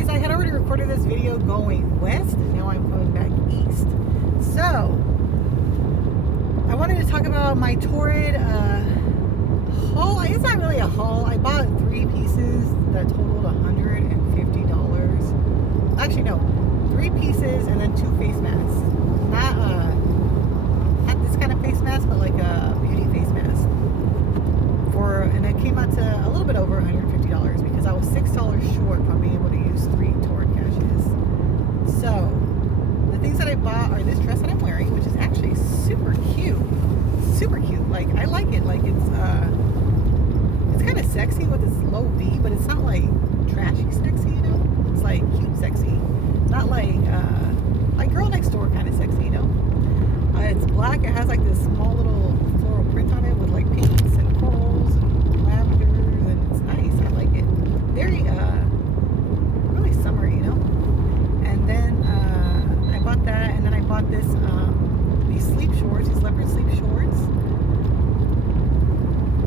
guys, I had already recorded this video going west, and now I'm going back east. So, I wanted to talk about my Torrid haul. It's not really a haul. I bought 3 pieces that totaled $150. Actually, no, 3 pieces and then 2 face masks. Not this kind of face mask, but like a beauty face mask. And it came out to a little bit over $150 because I was $6 short from being able to use 3 Torrid caches. So, the things that I bought are this dress that I'm wearing, which is actually super cute. Super cute. Like, I like it. Like, it's kind of sexy with this low V, but it's not like trashy sexy, you know? It's like cute sexy. Not like Girl Next Door kind of sexy, you know? It's black. It has like this small little floral print on it with like pinks and corals and lavenders, and it's nice. I like it. Very, really summery, you know? And then I bought that, and then I bought this, these sleep shorts, these leopard sleep shorts.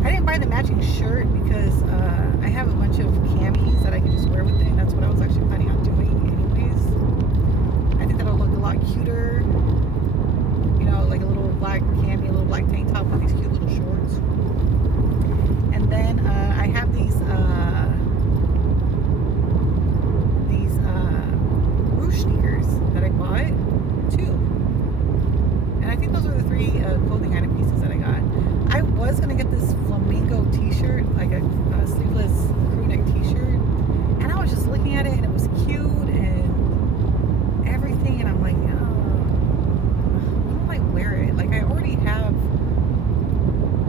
I didn't buy the matching shirt because I have a bunch of camis that I can just wear with it, and that's what I was actually planning on doing anyways. I think that'll look a lot cuter. You know, like a little black cami, a little black tank top with these cute little shorts. And then I have these Rouge sneakers that I bought too. And I think those are the 3 clothing item pieces that I got. I was gonna get this flamingo t-shirt, like a sleeveless crew neck t-shirt, and I was just looking at it and it was cute and everything, and I'm like, when will I wear it? Like, I already have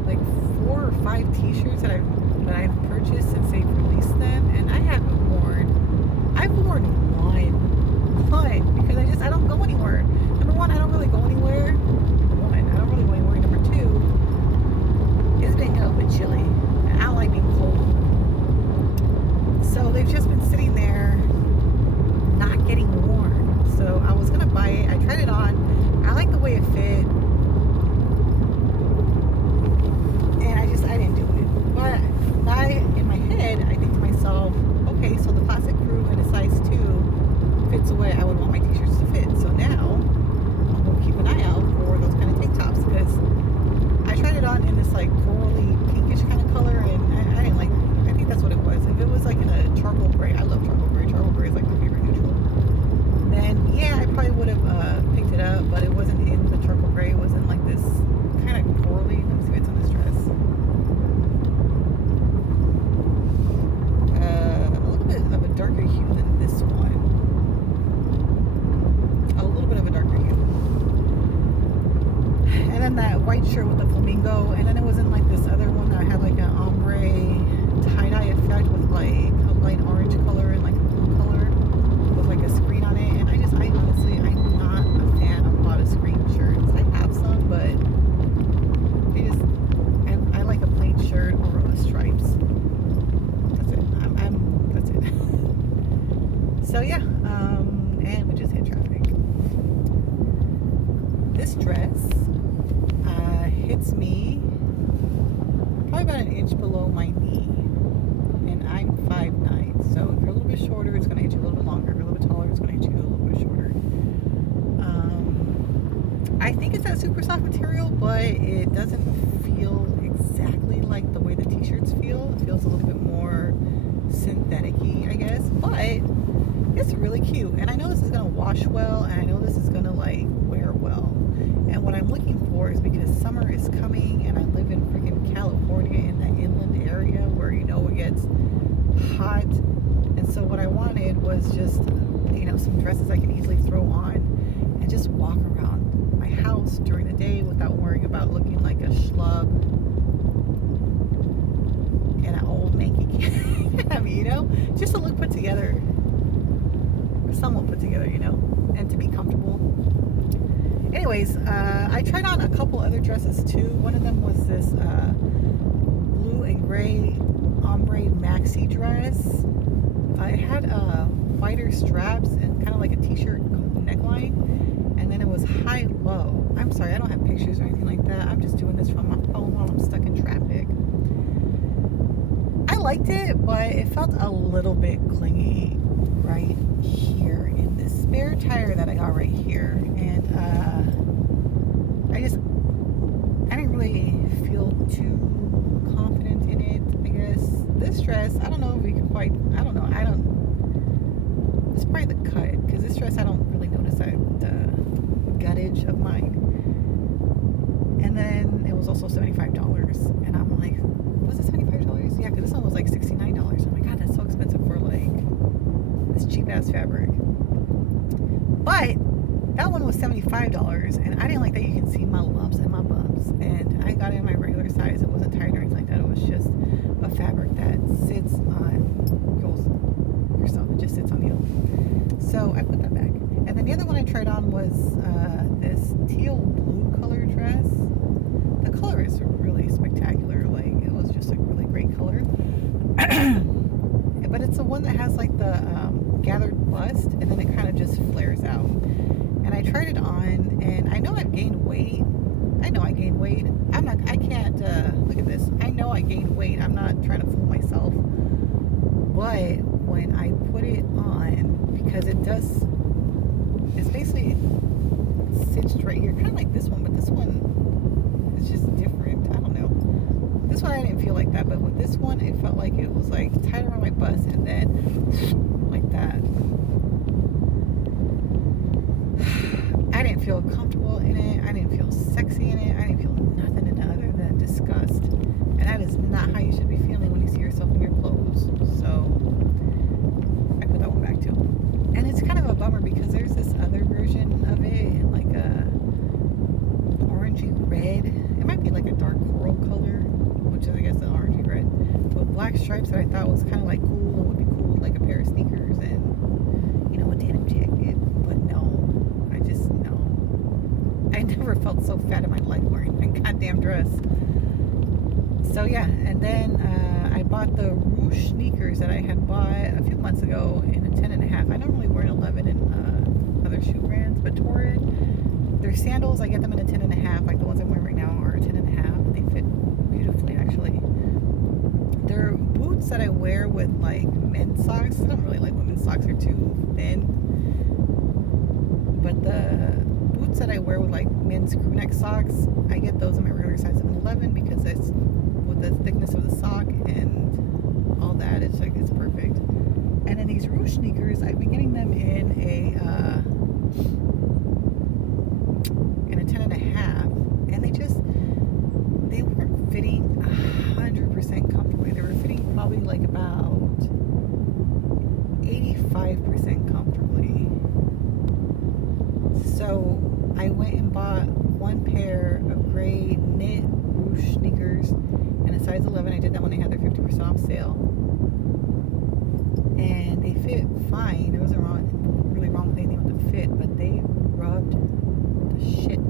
like 4 or 5 t-shirts that I've purchased since they've released them, and I haven't worn. I've worn one because I don't go anywhere. Number 1, I don't really go anywhere. Number 1, I don't really go anywhere. Number 2, it's been a little bit chilly, and I don't like being cold. So they've just been sitting there, not getting worn. So I was gonna buy it. I tried it on. I like the way it fit, and I didn't do it. But in my head, I think to myself, okay, so the classic crew in a size 2 fits the way I would want my t-shirts to fit. So now I'm gonna keep an eye out for those kind of tank tops, because I tried it on in this like corally pinkish kind of color, and I didn't like it. I think that's what it was. If it was like in a charcoal gray, I love charcoal gray. Charcoal gray is like my favorite neutral. Then yeah, I probably would have picked it up, but it wasn't in the charcoal gray. It was in like this kind of corally. Let me see what's on this dress. A little bit of a darker hue than this one. A little bit of a darker hue. And then that white shirt with the flamingo, and then it was in like this other one that had like an ombre tie-dye effect with like a light orange color and like a blue color with like a screen on it. And I honestly, I'm not a fan of a lot of screen shirts. I have some, but I like a plain shirt or stripes. That's it. That's it. So yeah, and we just hit traffic. This dress hits me probably about an inch below my knee, and I'm 5'9", so if you're a little bit shorter, it's going to hit you a little bit longer. If you're a little bit taller, it's going to hit you a little bit shorter. I think it's that super soft material, but it doesn't feel exactly like the way the t-shirts feel. It feels a little bit more synthetic-y, I guess, but it's really cute, and I know this is going to wash well, and I know this is going to like wear well. And what I'm looking for is, because summer is coming, and I live in freaking California in the inland area where, you know, it gets hot. And so what I wanted was just, you know, some dresses I can easily throw on and just walk around my house during the day without worrying about looking like a schlub in an old manky cami, you know? Just to look put together, or somewhat put together, you know, and to be comfortable. Anyways, I tried on a couple other dresses too. One of them was this blue and gray ombre maxi dress. It had wider straps and kind of like a t-shirt neckline, and then it was high-low. I'm sorry, I don't have pictures or anything like that. I'm just doing this from my phone while I'm stuck in traffic. I liked it, but it felt a little bit clingy, right? probably the cut, because this dress I don't really notice that guttage of mine. And then it was also $75, and I'm like, was it $75? Yeah, because this one was like $69. Oh my god, that's so expensive for like this cheap ass fabric. But that one was $75, and I didn't like that you can see my lumps and my bumps. And I got it in my regular size. It wasn't tight or anything like that. It was just a fabric that sits on yourself. It just sits on you. So I put that back. And then the other one I tried on was this teal blue color dress. The color is really spectacular. Like, it was just a really great color. But it's the one that has like the gathered bust, and then it kind of just flares out. And I tried it on, and I know I've gained weight. I know I gained weight. I can't, look at this. I know I gained weight. I'm not trying to fool myself. But when I put it on, because it's basically cinched right here, kind of like this one, but this one is just different. I don't know. This one I didn't feel like that, but with this one, it felt like it was like tight around my bust, and then like that. I didn't feel comfortable in it. I didn't feel sexy in it. I didn't feel nothing in it other than disgust. And that is not how you should be feeling when you see yourself in your clothes. So I put that one back too. And it's kind of a bummer because there's this other version of it in like a orangey red. It might be like a dark coral color, which is I guess an orangey red, with black stripes that I thought was kind of like cool. It would be cool with like a pair of sneakers and, you know, a denim jacket. But no. I never felt so fat in my life wearing a goddamn dress. So yeah, and then I bought the Roosh sneakers that I had bought a few months ago in a 10.5. I normally wear an 11 in other shoe brands, but Torrid, their sandals, I get them in a 10.5. Like the ones I'm wearing right now are a 10.5. They fit beautifully, actually. They're boots that I wear with like men's socks. I don't really like women's socks; they're too thin. But the boots that I wear with like men's crew neck socks, I get those in my regular size of an 11 because it's with the thickness of the sock and all that. It's like it's perfect. And then these Roosh sneakers, I've been getting them in a 10.5, and they weren't fitting 100% comfortably. They were fitting probably like about 85% comfortably. So I went and bought one pair of gray knit Roosh sneakers in a size 11. I did that when they had their 50% off sale. And they fit fine. There wasn't really wrong with anything with the fit, but they rubbed the shit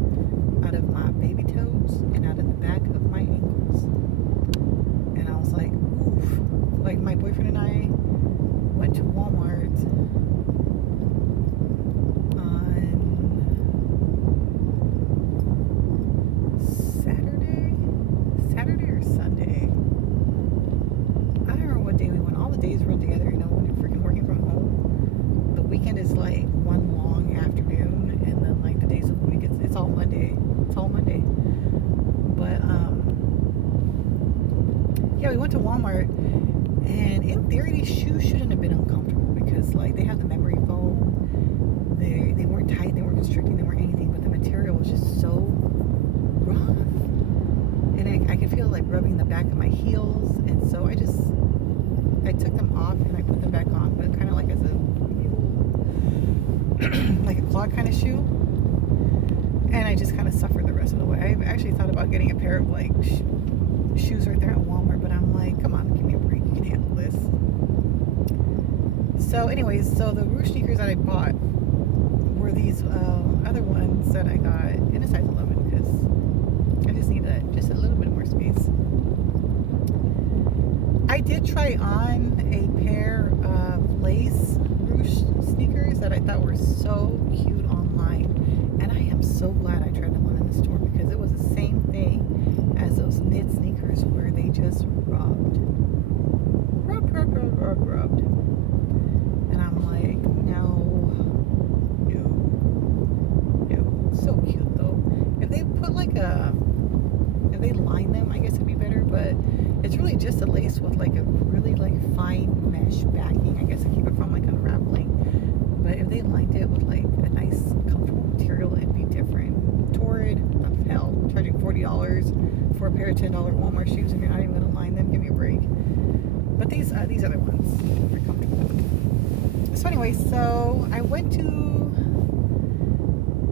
out of my baby toes and out of the back of my ankles. And I was like, oof. Like my boyfriend and I went to Walmart Saturday or Sunday. I don't remember what day we went. All the days run together, you know, when you're freaking working from home. The weekend is like one long afternoon, and then like the days of the week, it's all Monday. It's all Monday. But yeah, we went to Walmart, and in theory, these shoes shouldn't have been uncomfortable because like they have the memory foam. They weren't tight, they weren't constricting, they weren't anything, but the material was just so rough. And I could feel like rubbing the back of my heels, and so I took them off and I put them back on, but kind of like as a like a clog kind of shoe. And I just kind of suffered the rest of the way. I actually thought about getting a pair of like shoes right there at Walmart, but I'm like, come on, give me a break. You can handle this. So anyways, so the Roosh sneakers that I bought were these other ones that I got in a size 11 because I just need just a little bit more space. I did try on a pair of lace Roosh sneakers that I thought were so cute online, and I am so glad I tried them on in the store because it was the same thing as those knit sneakers where they just rubbed. And I'm like, no. So cute though. If they line them, I guess it'd be better, but it's really just a lace with like a really like fine mesh backing, I guess, to keep it from like unraveling. So anyway, so I went to.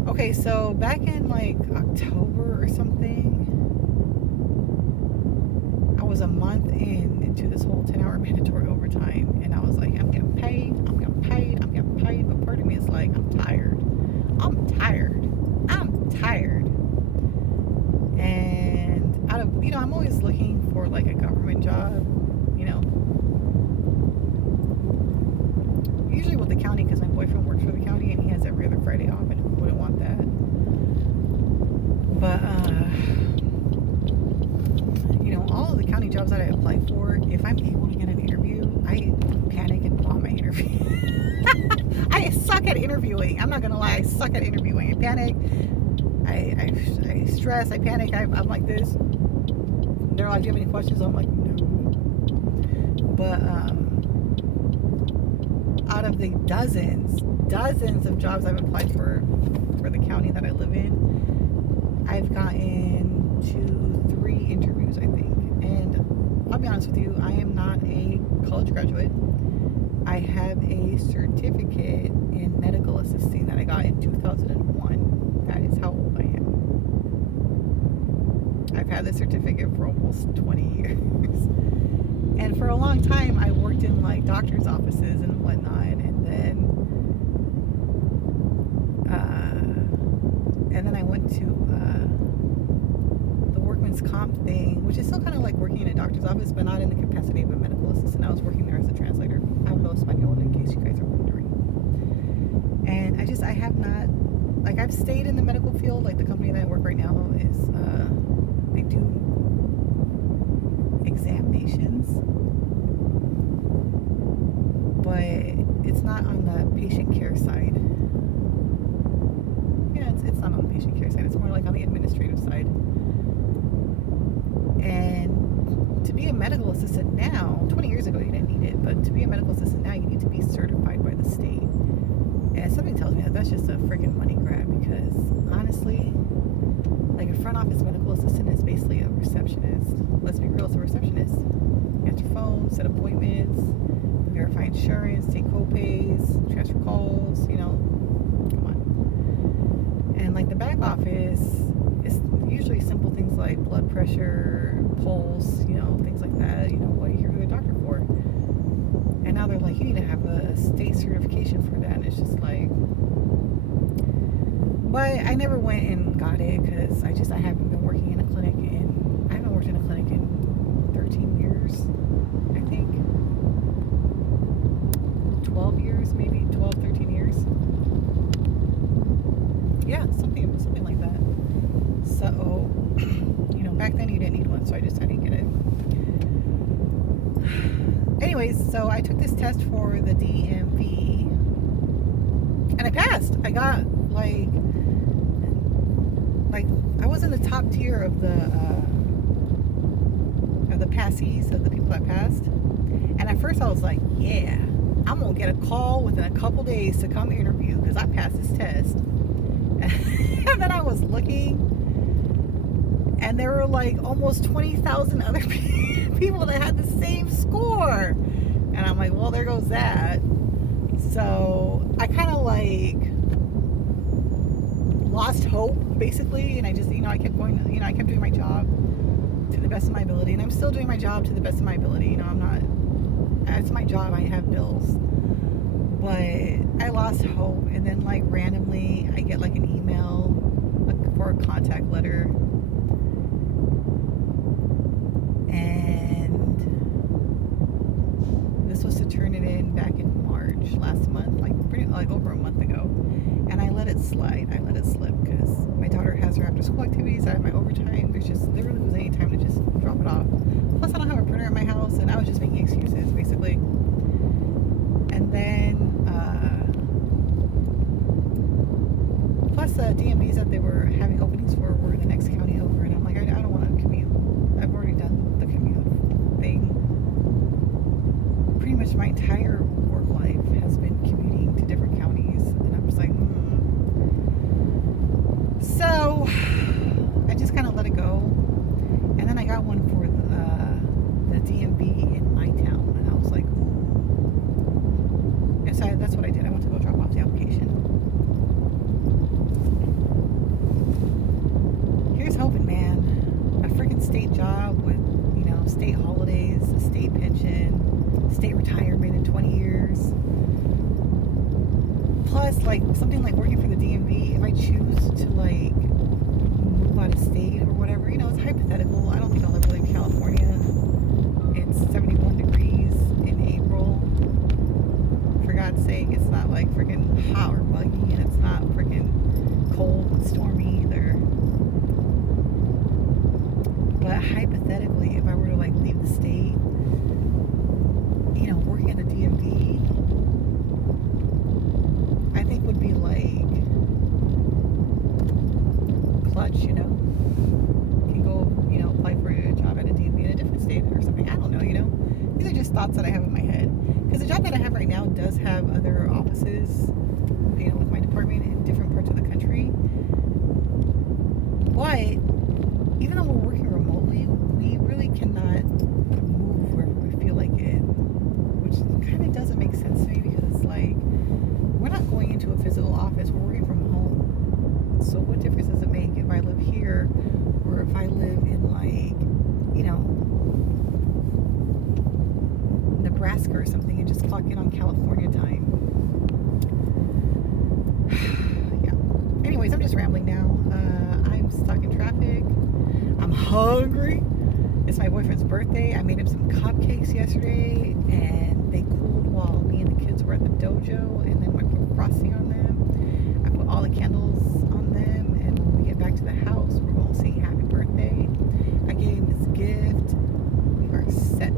Okay, so back in like October or something, I was a month into this whole 10-hour mandatory overtime, and I was like, I'm getting paid, I'm getting paid, I'm getting paid, but part of me is like, I'm tired. I'm tired. I'm tired. And out of, I'm always looking for like a government job, usually with the county, because my boyfriend works for the county and he has every other Friday off, and who wouldn't want that? But all of the county jobs that I apply for, if I'm able to get an interview, I panic and bomb my interview. I suck at interviewing. I'm not gonna lie, I suck at interviewing. I panic, I stress, I panic. I'm like this. They're like, do you have any questions? I'm like, no. But out of the dozens of jobs I've applied for the county that I live in, I've gotten 2-3 interviews, I think. And I'll be honest with you, I am not a college graduate. I have a certificate in medical assisting that I got in 2001. That is how old I am. I've had this certificate for almost 20 years. And for a long time, I worked in like doctor's offices and whatnot. And then I went to the workman's comp thing, which is still kind of like working in a doctor's office, but not in the capacity of a medical assistant. I was working there as a translator. Hablo español, in case you guys are wondering. And I have not, like, I've stayed in the medical field. Like, the company that I work right now is, they do examinations, but it's not on the patient care side. It's not on the patient care side. It's more like on the administrative side. And to be a medical assistant now, 20 years ago you didn't need it, but to be a medical assistant now, you need to be certified by the state. And something tells me that that's just a freaking money grab, because honestly, like, a front office medical assistant is basically a receptionist. Let's be real, it's a receptionist. Answer phones, set appointments, verify insurance, take co-pays, transfer calls, come on. And like the back office, it's usually simple things like blood pressure, pulse, things like that, what you're going to a doctor for. And now they're like, you need to have a state certification for that. And it's just like, but I never went and got it, because I haven't been working in a clinic I haven't worked in a clinic in 13 years, I think. 12 years, maybe 12, 13 years. Yeah, something like that. So, back then you didn't need one, so I just had to get it. Anyways, so I took this test for the DMV, and I passed. I got like I was in the top tier of the passees, of the people that passed. And at first I was like, yeah, I'm gonna get a call within a couple days to come interview, because I passed this test. And then I was looking, and there were like almost 20,000 other people that had the same score. And I'm like, well, there goes that. So I kind of like lost hope, basically. And I just, I kept going, I kept doing my job to the best of my ability. And I'm still doing my job to the best of my ability. I'm not, it's my job, I have bills. But I lost hope. And then like randomly, I get like an email for a contact letter. And this was to turn it in back in March last month, like over a month ago. And I let it slide. I let it slip, because my daughter has her after school activities. I have my overtime. There really was any time to just drop it off. Plus, I don't have a printer at my house, and I was just making excuses, basically. And then, plus the DMVs that they were having openings for were the next county over, and I'm like, I don't want to commute. I've already done the commute thing. Pretty much my entire work life has been commuting to different counties, and I'm just like, So I just kind of let it go. And then I got one for the DMV in my town, and I was like, ooh. And so that's what I did. I went to go drop off the application. Here's hoping, man. A freaking state job with, state holidays, a state pension, state retirement in 20 years. Plus, like, something like working for the DMV, if I choose to, like, move out of state or whatever, it's hypothetical. I don't think I'll ever leave California. It's 71 degrees in April. For God's sake, it's not, like, freaking hot or muggy, and it's not freaking cold and stormy either. But hypothetically, if I were to, like, leave the state, working at the DMV, I think would be like clutch, You can go, apply for a job at a DMV in a different state or something. I don't know, These are just thoughts that I have in my head. Because the job that I have right now does have other offices, with my department in different parts of the country. But even though we're working remotely, we really cannot move wherever we feel like it. Which kind of doesn't make sense to me because, like, we're not going into a physical office. We're working from home. So what difference does it make if I live here or if I live in, like, Nebraska or something and just clock in on California time? Yeah. Anyways, I'm just rambling now. I'm stuck in traffic. I'm hungry. It's my boyfriend's birthday. I made him some cupcakes yesterday and they cooled while me and the kids were at the dojo, and then I put frosting on them. I put all the candles on them, and when we get back to the house, we're going to sing happy birthday. I gave him his gift. We are set.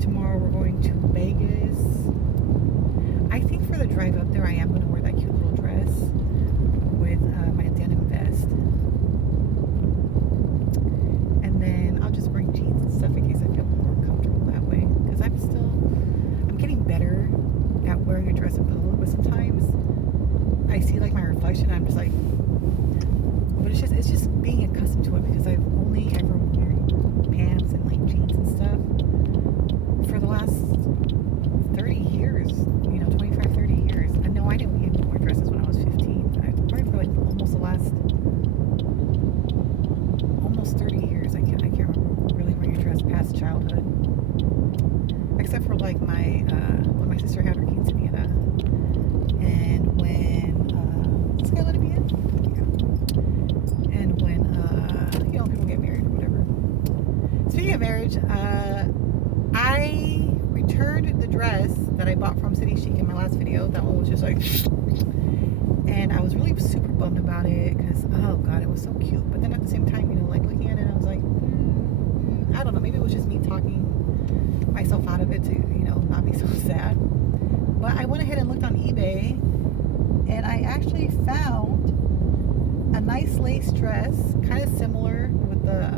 Tomorrow we're going to Vegas. I think for the drive up there, I am going to wear that cute little dress with my denim vest. And then I'll just bring jeans and stuff in case I feel more comfortable that way. Because I'm getting better at wearing a dress in public, but sometimes I see like my reflection and I'm just like, but it's just being accustomed to it because I've only ever worn pants and like jeans and stuff for the last 30 years, 25, 30 years. I know I didn't even wear dresses when I was 15. I probably for like almost the last almost 30 years. I can't remember really wearing a dress past childhood. Except for like when my sister had her quinceañera. And when this guy let me in? Yeah. And when people get married or whatever. Speaking of marriage, I returned the dress that I bought from City Chic in my last video. That one was just like, and I was really super bummed about it because, oh god, it was so cute. But then at the same time, like looking at it, I was like, I don't know, maybe it was just me talking myself out of it to, not be so sad. But I went ahead and looked on eBay, and I actually found a nice lace dress, kind of similar with the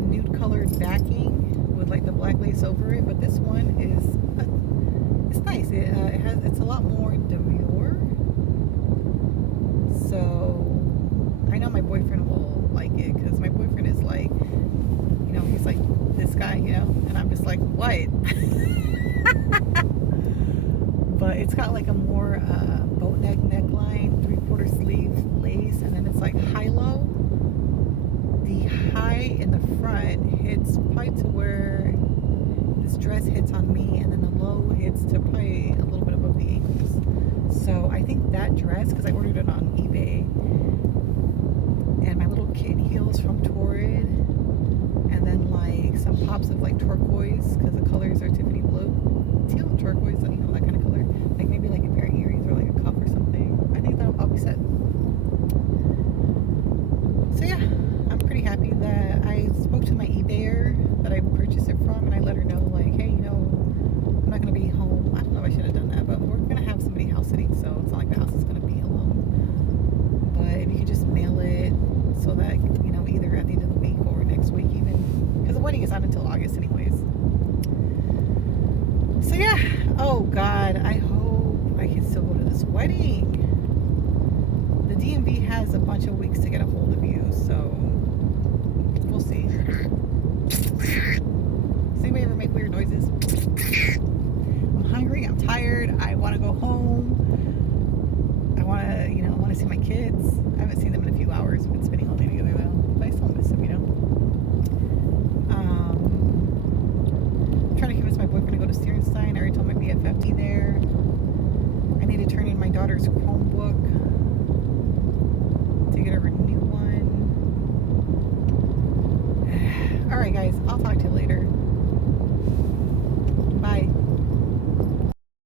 nude colored backing with like the black lace over it. But this one is it's nice. It's a lot more demure. So I know my boyfriend will like it because my boyfriend is like, he's like this guy, and I'm just like, what? But it's got like a more boat neckline, 3/4 sleeve lace, and then it's like high-low. The high in the front hits probably to where this dress hits on me, and then the low hits to probably a little bit above the ankles. So I think that dress, because I ordered it on eBay, and my little kid heels from Torrid, and then like some pops of like turquoise, because the colors are Tiffany blue, teal turquoise, that kind of color, like maybe like a pair of earrings or like a cuff or something. I think I'll be set. So yeah, I'm pretty happy that I spoke to my eBayer that I purchased it from, and I let her know like, hey, I'm not gonna be home. I don't know if I should have done that, but we're gonna have somebody house sitting, so it's not like the house is gonna be alone. But if you could just mail it so that either at the end of the week or next week even, because the wedding is not until August anyways. So yeah, oh god, I hope I can still go to this wedding. The DMV has a bunch of weeks to get a hold of you, so we'll see. Does anybody ever make noises. I'm hungry. I'm tired. I want to go home. I want to, I want to see my kids. I haven't seen them in a few hours. We've been spending all day together though, but I still miss them, I'm trying to convince my boyfriend to go to Sterenstein. I already told my BFF to be there. I need to turn in my daughter's Chromebook to get her a new one. All right, guys. I'll talk to you later.